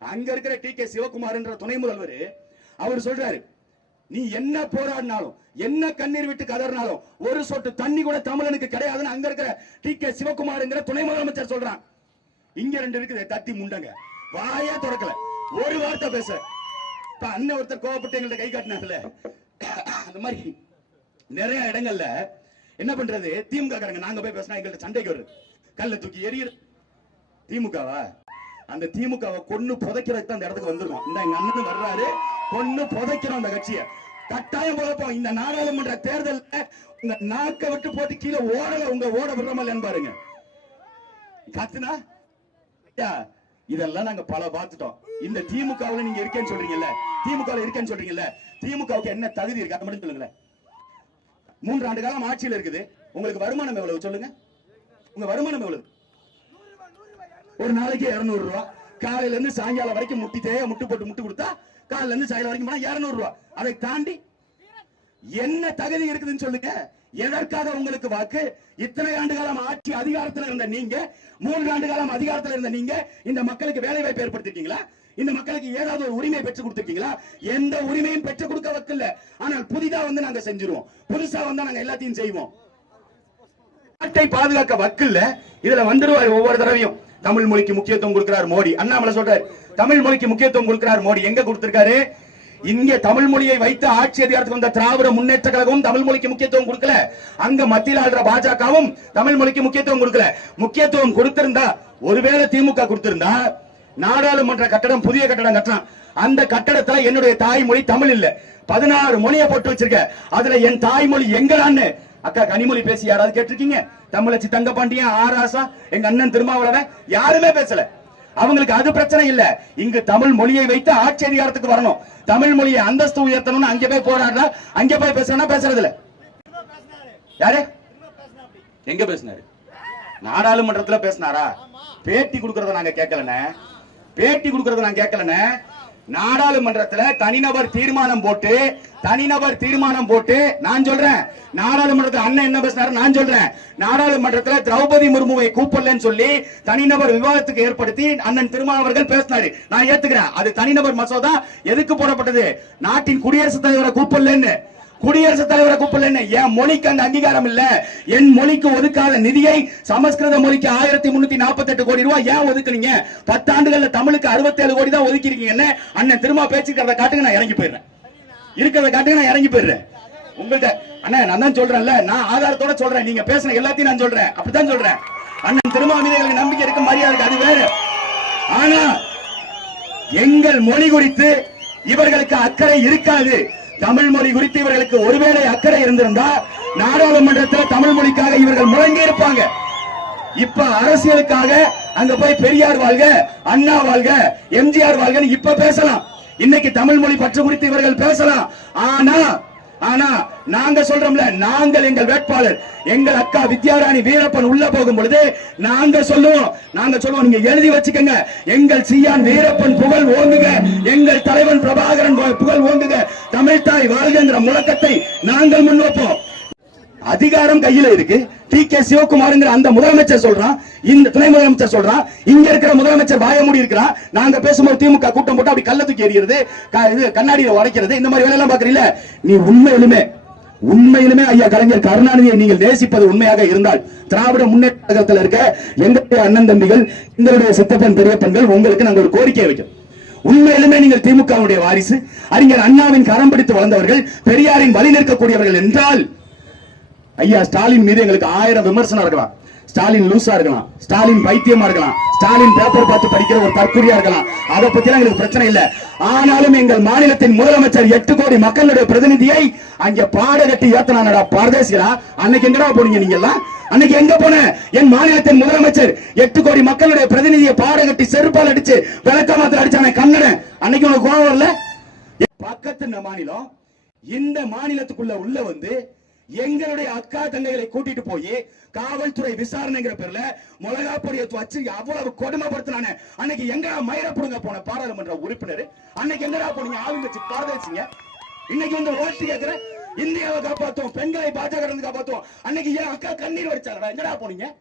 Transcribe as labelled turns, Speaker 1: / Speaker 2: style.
Speaker 1: அங்க இருக்கிற D K சிவகுமார்ன்ற துணை முதல்வர் அவர் சொல்றாரு நீ என்ன போராடினாலும் என்ன கண்ணீர் விட்டு கதறினாலும் ஒரு சொட்டு தண்ணி கூட தமிழனுக்கு கிடையாதுன்னு அங்க இருக்கிற டி கே சிவகுமார்ங்கிற துணை முதலமைச்சர் சொல்றான். இங்க ரெண்டு இருக்குது தத்தி முண்டங்க. வாயே திறக்கல. ஒரு வார்த்தை பேச. இப்ப அண்ணன் ஒருத்தர் கோவப்பட்டு எங்கள்ட்ட கை காட்டினாங்கல்ல அந்த மாதிரி நிறைய இடங்கள்ல என்ன பண்றது? திமுக காரங்க நாங்க போய் பேசினா எங்கள்ட்ட சண்டைக்கு வருது. கல்ல தூக்கி எறியுது. திமுகவா? அந்த திமுகவை கொன்னு புதைக்கிறதுக்கு தான் அந்த இடத்துக்கு வந்திருக்கோம். இந்த எங்க அண்ணன் வர்றாரு கொண்டு புதைக்கிறோம் அந்த கட்சியை. கட்டாயம் புதைப்போம் இந்த நாடாளுமன்ற தேர்தல்ல உங்க நாக்க விட்டு போட்டு கீழே ஓடல உங்க ஓட விடுறோமா இல்லைன்னு பாருங்க கத்துனா இதெல்லாம் நாங்க பல பார்த்துட்டோம். இந்த திமுகவுல நீங்க இருக்கேன்னு சொல்றீங்கல்ல. திமுகவுல இருக்கேன்னு சொல்றீங்கல்ல. திமுகவுக்கு என்ன தகுதி இருக்கு? அதை மட்டும் சொல்லுங்களேன். மூன்று ஆண்டு காலம் ஆட்சியில் இருக்குது. உங்களுக்கு வருமானம் எவ்வளவு சொல்லுங்க? உங்க வருமானம் எவ்வளவு? ஒரு நாளைக்கு இருநூறு ரூபா. காலையில இருந்து சாயங்காலம் வரைக்கும் முட்டி தேய முட்டு போட்டு முட்டு கொடுத்தா காலையில இருந்து சாயங்காலம் வரைக்கும் போனா இருநூறு ரூபா. அதை தாண்டி என்ன தகுதி இருக்குதுன்னு சொல்லுங்க. எதற்காக உங்களுக்கு வாக்கு? இத்தனை ஆண்டு காலம் ஆட்சி அதிகாரத்தில் இருந்த நீங்க மூன்று ஆண்டு காலம் அதிகாரத்தில் இருந்த நீங்க இந்த மக்களுக்கு வேலை வாய்ப்பு ஏற்படுத்திருக்கீங்களா? இந்த மக்களுக்கு ஏதாவது ஒரு உரிமை பெற்றுக் கொடுத்துருக்கீங்களா? எந்த உரிமையும் பெற்றுக் கொடுக்க வக்கல ஆனால் புதிதா வந்து நாங்க செஞ்சிருவோம். புதுசா வந்தா நாங்க எல்லாத்தையும் செய்வோம். நாட்டை பாதுகாக்க வக்கில்ல. இதுல வந்துருவாரு ஒவ்வொரு தடவையும். தமிழ் மொழிக்கு முக்கியத்துவம் கொடுக்கிறார் மோடி. அண்ணாமலை சொல்றாரு தமிழ் மொழிக்கு முக்கியத்துவம் கொடுக்கிறார் மோடி. எங்க கொடுத்திருக்காரு? இங்க தமிழ் மொழியை வைத்து ஆட்சி அதிகாரத்துக்கு வந்த திராவிட முன்னேற்ற கழகமும் தமிழ் மொழிக்கு முக்கியத்துவம் கொடுக்கல. அங்க மத்தியில் ஆள்ற பாஜகவும் தமிழ் மொழிக்கு முக்கியத்துவம் கொடுக்கல. முக்கியத்துவம் கொடுத்திருந்தா ஒருவேளை திமுக கொடுத்திருந்தா நாடாளுமன்ற கட்டடம் புதிய கட்டடம் கட்டலாம். அந்த கட்டடத்துல என்னுடைய தாய்மொழி தமிழ் இல்ல. பதினாறு மொழியை போட்டு வச்சிருக்க. அதுல என் தாய்மொழி எங்கடான்னு அக்கா கனிமொழி பேசி யாராவது கேட்டிருக்கீங்க? தமிழச்சி தங்கபாண்டியன் ஆராசா எங்க அண்ணன் திருமாவளவன் யாருமே பேசல. அவங்களுக்கு அது பிரச்சனை இல்ல. இங்கு தமிழ் மொழியை வைத்து ஆட்சி அதிகாரத்துக்கு வரணும். தமிழ் மொழியை அந்தஸ்து உயர்த்தணும்னு அங்க போய் போராடுறா அங்க போய் பேசுறா பேசுறது இல்ல யாரு? எங்க பேசினாரு? நாடாளுமன்றத்துல பேசினாரா? பேட்டி கொடுக்கறத நாங்க கேட்கலண்ணே. பேட்டி கொடுக்கறத நான் கேட்கலண்ணே. நாடாளுமன்றத்துல தனிநபர் தீர்மானம் போட்டு தனிநபர் தீர்மானம் போட்டு நான் சொல்றேன். நாடாளுமன்றத்துல அண்ணன் என்ன பேசினாரு? நான் சொல்றேன். நாடாளுமன்றத்துல திரௌபதி முர்முவை கூப்பிடலன்னு சொல்லி தனிநபர் விவாதத்துக்கு ஏற்படுத்தி அண்ணன் திருமாவர்கள் பேசினாரு. நான் ஏத்துக்கிறேன். அது தனிநபர் மசோதா எதுக்கு போடப்பட்டது? நாட்டின் குடியரசுத் தலைவரை கூப்பிடலன்னு. குடியரசுத் தலைவரை கூப்பிடலன்னு என் மொழிக்கு அந்த அங்கீகாரம் இல்ல. என் மொழிக்கு ஒதுக்காத நிதியை சமஸ்கிருத மொழிக்கு ஆயிரத்தி முன்னூத்தி நாற்பத்தி எட்டு கோடி ரூபாய் ஏன் ஒதுக்குனீங்க? பத்தாண்டுகள்ல தமிழுக்கு அறுபத்தி ஏழு கோடி தான் ஒதுக்கிருக்கீங்கன்னு அண்ணன் திரும்ப பேச்சுக்கிறத காட்டுங்க நான் இறங்கி போயிடுறேன். இருக்கிறத காட்டுங்க நான் இறங்கி போயிடுறேன். உங்கள்கிட்ட அண்ணா நான் தான் சொல்றேன்ல நான் ஆதாரத்தோட சொல்றேன். நீங்க பேசுன எல்லாத்தையும் நான் சொல்றேன். அப்படித்தான் சொல்றேன். அண்ணன் திரும்ப நம்பிக்கை இருக்க மரியாதை அது வேறு. ஆனா எங்கள் மொழி குறித்து இவர்களுக்கு அக்கறை இருக்காது. தமிழ் மொழி குறித்து இவர்களுக்கு ஒருவேளை அக்கறை இருந்திருந்தா நாடாளுமன்றத்தில் தமிழ் மொழிக்காக இவர்கள் முழங்கி இருப்பாங்க. இப்ப அரசியலுக்காக அங்க போய் பெரியார் வாழ்க அண்ணா வாழ்க எம்ஜிஆர் வாழ்கன்னு இப்ப பேசலாம். இன்னைக்கு தமிழ் மொழி பற்று குறித்து இவர்கள் பேசலாம். ஆனா ஆனா நாங்க சொல்றோம்ல நாங்கள் எங்கள் வேட்பாளர். எங்கள் அக்கா வித்யாராணி வீரப்பன் உள்ள போகும் பொழுது நாங்க சொல்லுவோம். நாங்க சொல்லுவோம் நீங்க எழுதி வச்சுக்கங்க. எங்கள் சியான் வீரப்பன் புகழ் ஓங்குக. எங்கள் தலைவன் பிரபாகரன் புகழ் ஓங்குக. தமிழ்தாய் வாழ்கின்ற முழக்கத்தை நாங்கள் முன்வைப்போம். அதிகாரம் கையில இருக்கு. டி கே சிவகுமார்ங்கிற அந்த முதலமைச்சர் சொல்றான். இந்த துணை முதலமைச்சர் சொல்றான். இங்க இருக்கிற முதலமைச்சர் வாய மூடி இருக்கிறான். நாங்க பேசும்போது திமுக கூட்டம் போட்டு அப்படி கள்ள தூக்கி எறிகிறது க- இது கண்ணாடியை உடைக்கிறது இந்த மாதிரி வேலை எல்லாம் பாக்குறீங்களா நீ உண்மையிலுமே உண்மையிலுமே ஐயா கலைஞர் கருணாநிதியை நீங்கள் நேசிப்பது உண்மையாக இருந்தால் திராவிட முன்னேற்ற இருக்க எங்களுடைய அண்ணன் தம்பிகள் எங்களுடைய சித்தப்பன் பெரியப்பன்கள் உங்களுக்கு நாங்க ஒரு கோரிக்கை வைக்கிறோம். உண்மையிலுமே நீங்கள் திமுகவுடைய வாரிசு அறிஞர் அண்ணாவின் கரம் பிடித்து வளர்ந்தவர்கள் பெரியாரின் வழி நிற்கக்கூடியவர்கள் என்றால் ஐயா ஸ்டாலின் மீது எங்களுக்கு ஆயிரம் விமர்சனம் இருக்கலாம். ஸ்டாலின் லூசா இருக்கலாம். ஸ்டாலின் பைத்தியமா இருக்கலாம். ஸ்டாலின் பேப்பர் பார்த்து படிக்கிற ஒரு தற்கொலையா இருக்கலாம். அதை பத்தி எங்களுக்கு பிரச்சனை இல்ல. ஆனாலும் எங்கள் மாநிலத்தின் முதலமைச்சர் எட்டு கோடி மக்களுடைய பிரதிநிதியை அங்க பாட கட்டி ஏத்தனானடா பரதேசிகளா அன்னைக்கு எங்கடா போனீங்க நீங்க எல்லாம் அன்னைக்கு எங்க போன? என் மாநிலத்தின் முதலமைச்சர் எட்டு கோடி மக்களுடைய பிரதிநிதியை பாட கட்டி செருப்பால் அடிச்சு விளக்கமாத்திர அடிச்சான கண்ணன. அன்னைக்கு உனக்கு கோவம் இல்ல பக்கத்து இந்த மாநிலம் இந்த மாநிலத்துக்குள்ள உள்ள வந்து எங்களுடைய அக்கா தங்கைகளை கூட்டிட்டு போய் காவல்துறை விசாரணைங்கிற பேர்ல மிளகா பொடியை வச்சு அவ்வளவு கொடுமைப்படுத்தினானே. அன்னைக்கு எங்கடா மயிரப்படுங்க போன பாராளுமன்ற உறுப்பினர்? அன்னைக்கு எங்கடா போனீங்க? ஆளுங்கட்சி பாரதேசிங்க. இன்னைக்கு வந்து ஓட்டு கேட்கிற இந்தியாவை காப்பாத்துவோம். பெண்களை பாஜக இருந்து காப்பாத்துவோம். அன்னைக்கு என் அக்கா கண்ணீர் வடிச்சாங்கடா? எங்கடா போனீங்க?